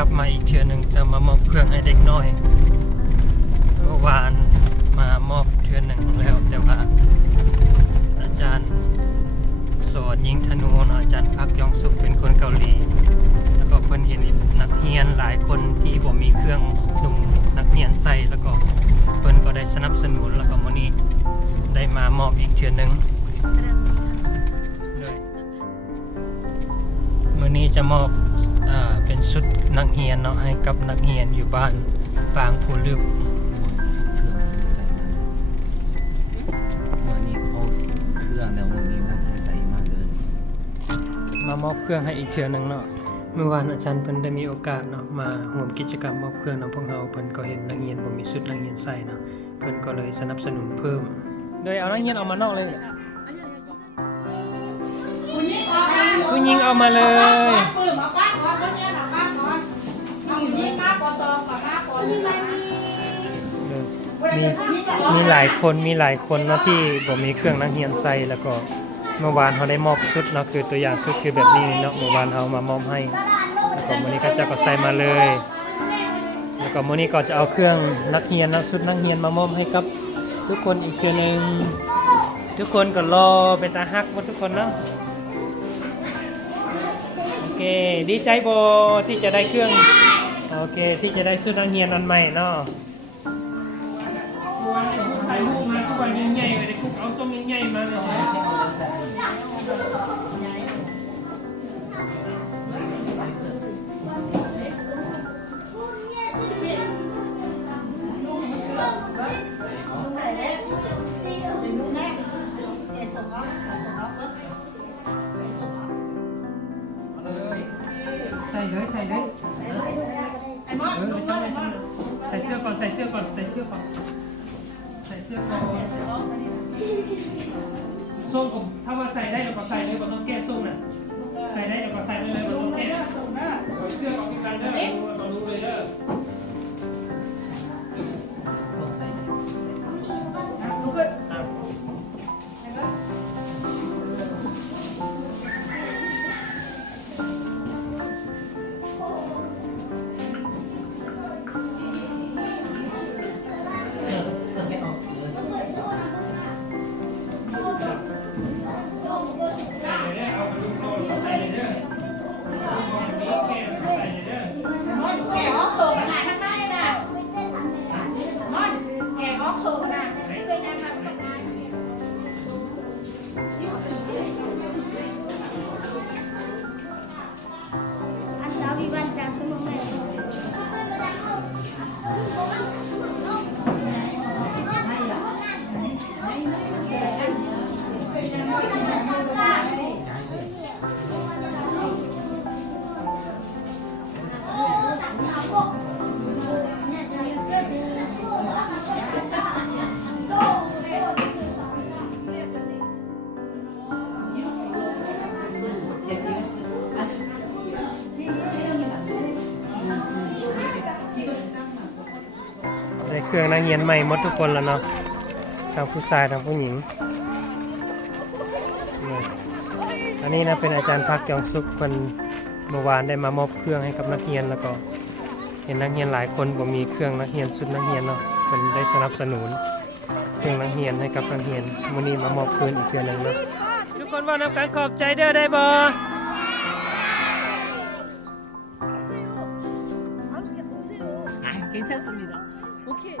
ลับมาอีกเทื่อหนึ่งจะมามอบเครื่องให้เด็กน้อยเมื่อวานมามอบเทื่อหนึ่งแล้วแต่ว่าอาจารย์สอนยิงธนูนะอาจารย์พักยองสุขเป็นคนเกาหลีแล้วก็เพิ่นเห็นนักเรียนหลายคนที่บ่มีเครื่องนุ่งนักเรียนใส่แล้วก็เพิ่นก็ได้สนับสนุนแล้วก็มื้อนี้ได้มามอบอีกเทื่อหนึ่งเลยมื้อนี้จะมอบเป็นชุดนักเรียนเนาะให้กับนักเรียนอยู่บ้านปางผู้ลึกวันนี้เขาเครื่องแล้ววันนี้นักใส่มาเลยมามอบเครื่องให้อีกเทื่อหนึงเนาะเมื่อวานอาจารย์เพิ่นได้มีโอกาสเนาะมาร่วมกิจกรรมมอบเครื่องนำพวกเราเพิ่นก็เห็นนักเรียนบ่มีชุดนักเรียนใส่เนาะเพิ่นก็เลยสนับสนุนเพิ่มโดยเอานักเรียนออกมานอกเลยผู้หญิงเอามาเลยมีหลายคนเนาะที่บ่มีเครื่องนักเรียนใส่แล้วก็เมื่อวานเขาได้มอบชุดเนาะคือตัวอย่างชุดคือแบบนี้เนาะเมื่อวานเขามามอบให้แล้วก็มื้อนี้ก็จะก็ใส่มาเลยแล้วก็มื้อนี้ก็จะเอาเครื่องนักเรียนนะชุดนักเรียนมามอบให้กับทุกคนอีกเทื่อนึงทุกคนก็รอเป็นตาฮักหมดทุกคนเนาะโอเคดีใจบ่ที่จะได้เครื่องโอเคที่จะได้ชุดนักเรียนอันใหม่เนาะถ่ายรูปมาทุกวันใหญ่ๆเลยคุกเอาส้มใหญ่ๆมาเลยใส่เลยใส่เลยใส่เสื้อก่อนใส่เสื้อก่อนส้มผมถ้าว่าใส่ได้เราก็ใส่เลยเราต้องแก้ส้มน่ะใส่ได้เราก็ใส่ไปเลยเราต้องแก้เสื้อของพี่กันเด้อเราดูเลยเด้อเครื่องนักเรียนใหม่หมดทุกคนแล้วเนาะทั้งผู้ชายทั้งผู้หญิงอันนี้นะเป็นอาจารย์พักจองสุขเป็นเมื่อวานได้มามอบเครื่องให้กับนักเรียนแล้วก็เห็นนักเรียนหลายคนบ่มีเครื่องนักเรียนชุดนักเรียนเนาะเป็นได้สนับสนุนเครื่องนักเรียนให้กับนักเรียนมื้อนี้มามอบคืนอีกเทื่อนึงเนาะทุกคนว่านับการขอบใจเด้อได้บ่괜찮습니다. 오케이.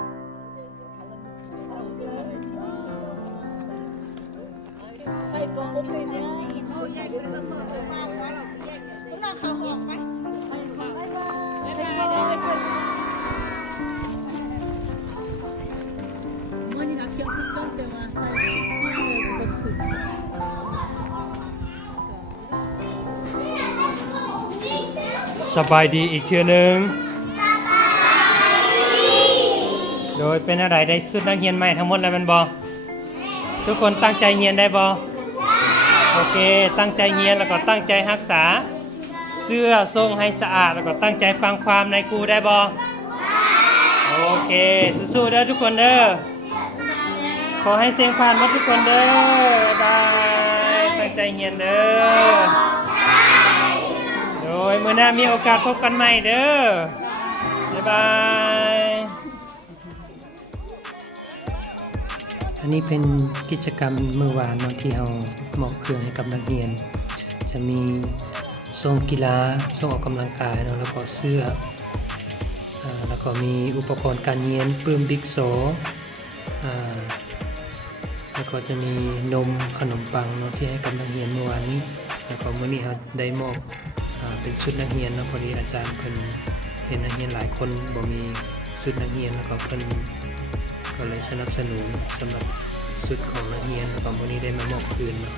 어머니가 기억했던 때만สบายดีอีกเทื่อนึงโดยเป็นอะไรได้ชุดนักเรียนใหม่ทั้งหมดแล้วมันบอทุกคนตั้งใจเรียนได้บอโอเคตั้งใจเรียนแล้วก็ตั้งใจรักษาเสื้อทรงให้สะอาดแล้วก็ตั้งใจฟังความในครูได้บอโอเคสู้ๆเด้อทุกคนเด้อขอให้เสียงผ่านมาทุกคนเด้อบ๊ายบายตั้งใจเรียนเด้อโดยมื้อ หน้ามีโอกาสพบกันใหม่เด้อ บ๊ายบาย อันนี้เป็นกิจกรรมเมื่อวานเนาะที่เรามอบเครื่องให้กับนักเรียน จะมีทรงกีฬาทรงออกกำลังกายเนาะแล้วก็เสื้อแล้วก็มีอุปกรณ์การเรียนปื้มบิ๊กโซแล้วก็จะมีนมขนมปังเนาะที่ให้กับนักเรียนเมื่อวานนี้แล้วก็มื้อนี้เราได้มอบเป็นชุดนักเรียนเนาะพอดีอาจารย์เพิ่นเห็นนักเรียนหลายคนบ่มีชุดนักเรียนแล้วก็เพิ่นก็เลยสนับสนุนสำหรับชุดของนักเรียนแล้วก็มื้อนี้ได้มามอบคืนเนาะ